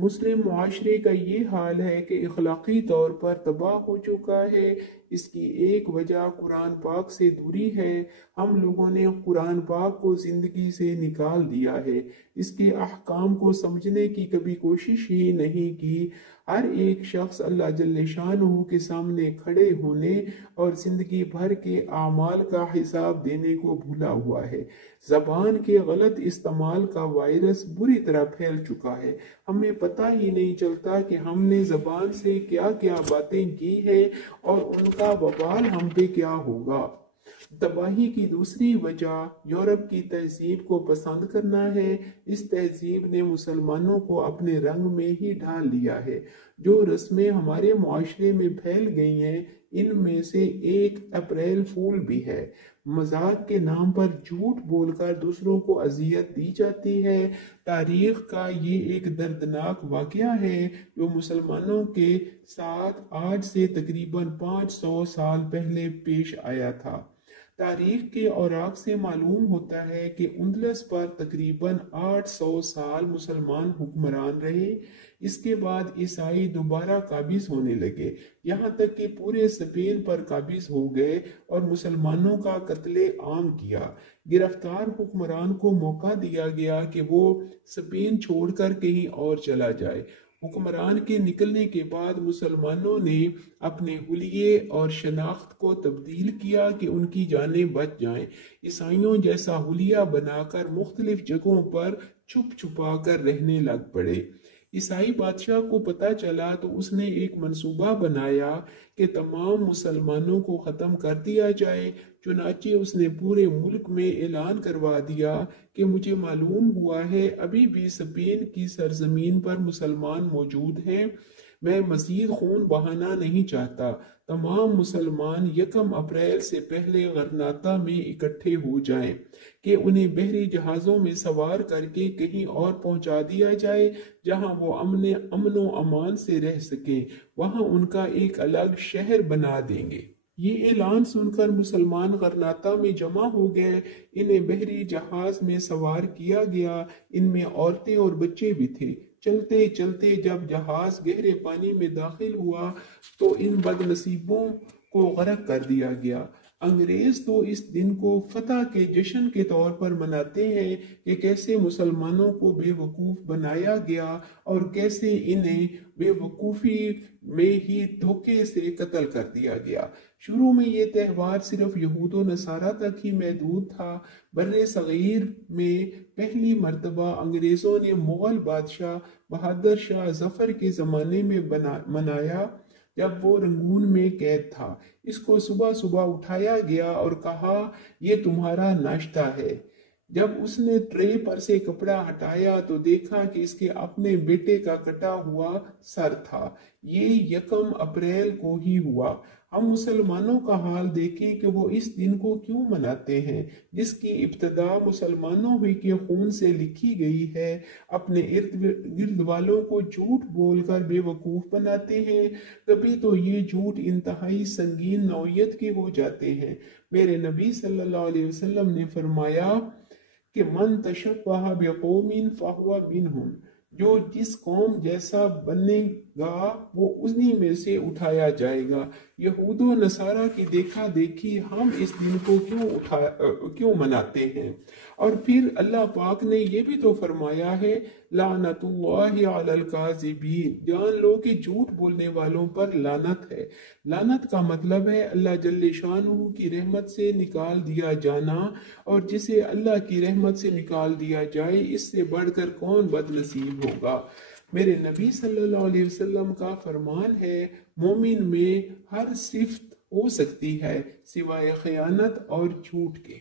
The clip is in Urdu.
مسلم معاشرے کا یہ حال ہے کہ اخلاقی طور پر تباہ ہو چکا ہے۔ اس کی ایک وجہ قرآن پاک سے دوری ہے۔ ہم لوگوں نے قرآن پاک کو زندگی سے نکال دیا ہے، اس کے احکام کو سمجھنے کی کبھی کوشش ہی نہیں کی۔ ہر ایک شخص اللہ جل شانہ کے سامنے کھڑے ہونے اور زندگی بھر کے اعمال کا حساب دینے کو بھولا ہوا ہے۔ زبان کے غلط استعمال کا وائرس بری طرح پھیل چکا ہے۔ ہمیں پتہ ہی نہیں چلتا کہ ہم نے زبان سے کیا کیا باتیں کی ہیں اور ان کا وبال ہم پہ کیا ہوگا۔ تباہی کی دوسری وجہ یورپ کی تہذیب کو پسند کرنا ہے۔ اس تہذیب نے مسلمانوں کو اپنے رنگ میں ہی ڈھال لیا ہے۔ جو رسمیں ہمارے معاشرے میں پھیل گئی ہیں، ان میں سے ایک اپریل فول بھی ہے۔ مذاق کے نام پر جھوٹ بول کر دوسروں کو اذیت دی جاتی ہے۔ تاریخ کا یہ ایک دردناک واقعہ ہے جو مسلمانوں کے ساتھ آج سے تقریباً 500 سال پہلے پیش آیا تھا۔ تاریخ کے اوراق سے معلوم ہوتا ہے کہ اندلس پر تقریباً 800 سال مسلمان حکمران رہے۔ اس کے بعد عیسائی دوبارہ قابض ہونے لگے، یہاں تک کہ پورے اسپین پر قابض ہو گئے اور مسلمانوں کا قتل عام کیا۔ گرفتار حکمران کو موقع دیا گیا کہ وہ اسپین چھوڑ کر کہیں اور چلا جائے۔ حکمران کے نکلنے کے بعد مسلمانوں نے اپنے حلیے اور شناخت کو تبدیل کیا کہ ان کی جانیں بچ جائیں۔ عیسائیوں جیسا حلیہ بنا کر مختلف جگہوں پر چھپ چھپا کر رہنے لگ پڑے۔ عیسائی بادشاہ کو پتہ چلا تو اس نے ایک منصوبہ بنایا کہ تمام مسلمانوں کو ختم کر دیا جائے۔ چنانچہ اس نے پورے ملک میں اعلان کروا دیا کہ مجھے معلوم ہوا ہے ابھی بھی اسپین کی سرزمین پر مسلمان موجود ہیں، میں مزید خون بہانا نہیں چاہتا۔ تمام مسلمان 1 اپریل سے پہلے غرناطہ میں اکٹھے ہو جائیں کہ انہیں بحری جہازوں میں سوار کر کے کہیں اور پہنچا دیا جائے جہاں وہ امن و امان سے رہ سکیں، وہاں ان کا ایک الگ شہر بنا دیں گے۔ یہ اعلان سن کر مسلمان غرناطہ میں جمع ہو گئے، انہیں بحری جہاز میں سوار کیا گیا، ان میں عورتیں اور بچے بھی تھے۔ چلتے چلتے جب جہاز گہرے پانی میں داخل ہوا تو ان بد نصیبوں کو غرق کر دیا گیا۔ انگریز تو اس دن کو فتح کے جشن کے طور پر مناتے ہیں کہ کیسے مسلمانوں کو بے وقوف بنایا گیا اور کیسے انہیں بے وقوفی میں ہی دھوکے سے قتل کر دیا گیا۔ شروع میں یہ تہوار صرف یہود و نصارہ تک ہی محدود تھا۔ بر صغیر میں پہلی مرتبہ انگریزوں نے مغل بادشاہ بہادر شاہ ظفر کے زمانے میں منایا جب وہ رنگون میں قید تھا۔ اس کو صبح صبح اٹھایا گیا اور کہا یہ تمہارا ناشتہ ہے۔ جب اس نے ٹرے پر سے کپڑا ہٹایا تو دیکھا کہ اس کے اپنے بیٹے کا کٹا ہوا سر تھا۔ یہ 1 اپریل کو ہی ہوا۔ ہم مسلمانوں کا حال دیکھیں کہ وہ اس دن کو کیوں مناتے ہیں جس کی ابتدا مسلمانوں ہی کے خون سے لکھی گئی ہے۔ اپنے ارد گرد والوں کو جھوٹ بول کر بے وقوف بناتے ہیں۔ کبھی تو یہ جھوٹ انتہائی سنگین نوعیت کے ہو جاتے ہیں۔ میرے نبی صلی اللہ علیہ وسلم نے فرمایا کہ من تشبہ بقوم فہو منہم، جو جس قوم جیسا بنے گا وہ انہی میں سے اٹھایا جائے گا۔ یہود و نصارہ کی دیکھا دیکھی ہم اس دن کو کیوں مناتے ہیں؟ اور پھر اللہ پاک نے یہ بھی تو فرمایا ہے لعنت اللہ علی الکاذبین، جان لو کہ جھوٹ بولنے والوں پر لعنت ہے۔ لعنت کا مطلب ہے اللہ جل شانہ کی رحمت سے نکال دیا جانا، اور جسے اللہ کی رحمت سے نکال دیا جائے اس سے بڑھ کر کون بد نصیب ہوگا۔ میرے نبی صلی اللہ علیہ وسلم کا فرمان ہے مومن میں ہر صفت ہو سکتی ہے سوائے خیانت اور جھوٹ کے۔